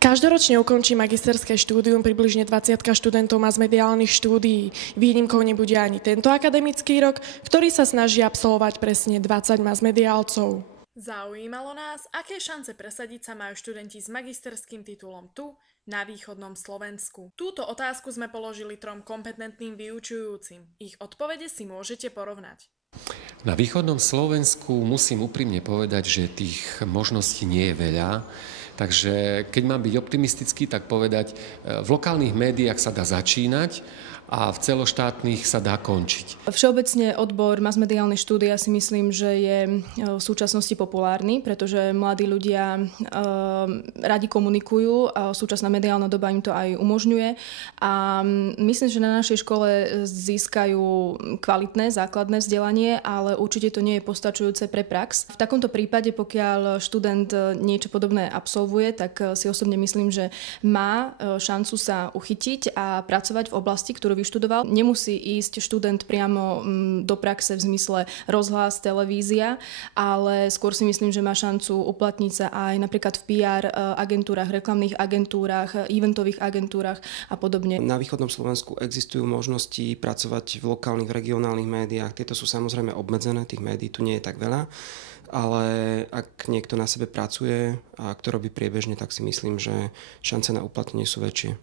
Každoročne ukončí magisterské štúdium približne 20 študentov masmediálnych štúdií. Výnimkou nebude ani tento akademický rok, ktorý sa snaží absolvovať presne 20 masmediálcov. Zaujímalo nás, aké šance presadiť sa majú študenti s magisterským titulom tu, na východnom Slovensku. Túto otázku sme položili 3 kompetentným vyučujúcim. Ich odpovede si môžete porovnať. Na východnom Slovensku musím úprimne povedať, že tých možností nie je veľa. Takže keď mám byť optimistický, tak povedať, v lokálnych médiách sa dá začínať a v celoštátnych sa dá končiť. Všeobecne odbor masmediálne štúdia si myslím, že je v súčasnosti populárny, pretože mladí ľudia radi komunikujú a súčasná mediálna doba im to aj umožňuje. A myslím, že na našej škole získajú kvalitné základné vzdelanie, ale určite to nie je postačujúce pre prax. V takomto prípade, pokiaľ študent niečo podobné absolvuje, tak si osobne myslím, že má šancu sa uchytiť a pracovať v oblasti, ktorú vyštudoval. Nemusí ísť študent priamo do praxe v zmysle rozhlas, televízia, ale skôr si myslím, že má šancu uplatniť sa aj napríklad v PR agentúrach, reklamných agentúrach, eventových agentúrach a podobne. Na východnom Slovensku existujú možnosti pracovať v lokálnych, regionálnych médiách. Tieto sú samozrejme obmedzené, tých médií tu nie je tak veľa, ale ak niekto na sebe pracuje a ak to robí priebežne, tak si myslím, že šance na uplatnenie sú väčšie.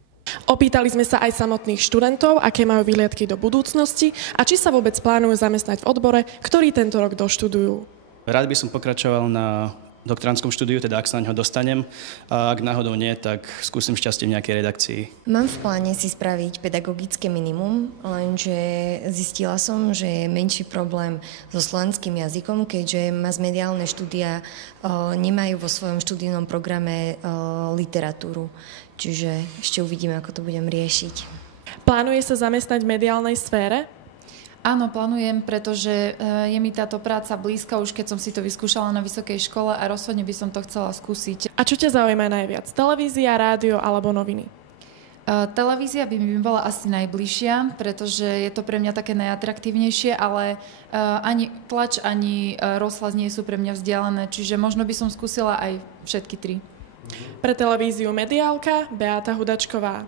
Opýtali sme sa aj samotných študentov, aké majú výhliadky do budúcnosti a či sa vôbec plánujú zamestnať v odbore, ktorý tento rok doštudujú. Rád by som pokračoval na doktorandskom štúdiu, teda ak sa na ňo dostanem. A ak náhodou nie, tak skúsim šťastie v nejakej redakcii. Mám v pláne si spraviť pedagogické minimum, lenže zistila som, že je menší problém so slovenským jazykom, keďže masmediálne štúdia nemajú vo svojom študijnom programe literatúru. Čiže ešte uvidíme, ako to budem riešiť. Plánuje sa zamestnať v mediálnej sfére? Áno, plánujem, pretože je mi táto práca blízka, už keď som si to vyskúšala na vysokej škole a rozhodne by som to chcela skúsiť. A čo ťa zaujíma najviac? Televízia, rádio alebo noviny? Televízia by mi bola asi najbližšia, pretože je to pre mňa také najatraktívnejšie, ale ani tlač, ani rozhlas nie sú pre mňa vzdialené, čiže možno by som skúsila aj všetky 3. Pre televíziu mediálka Beáta Hudačková.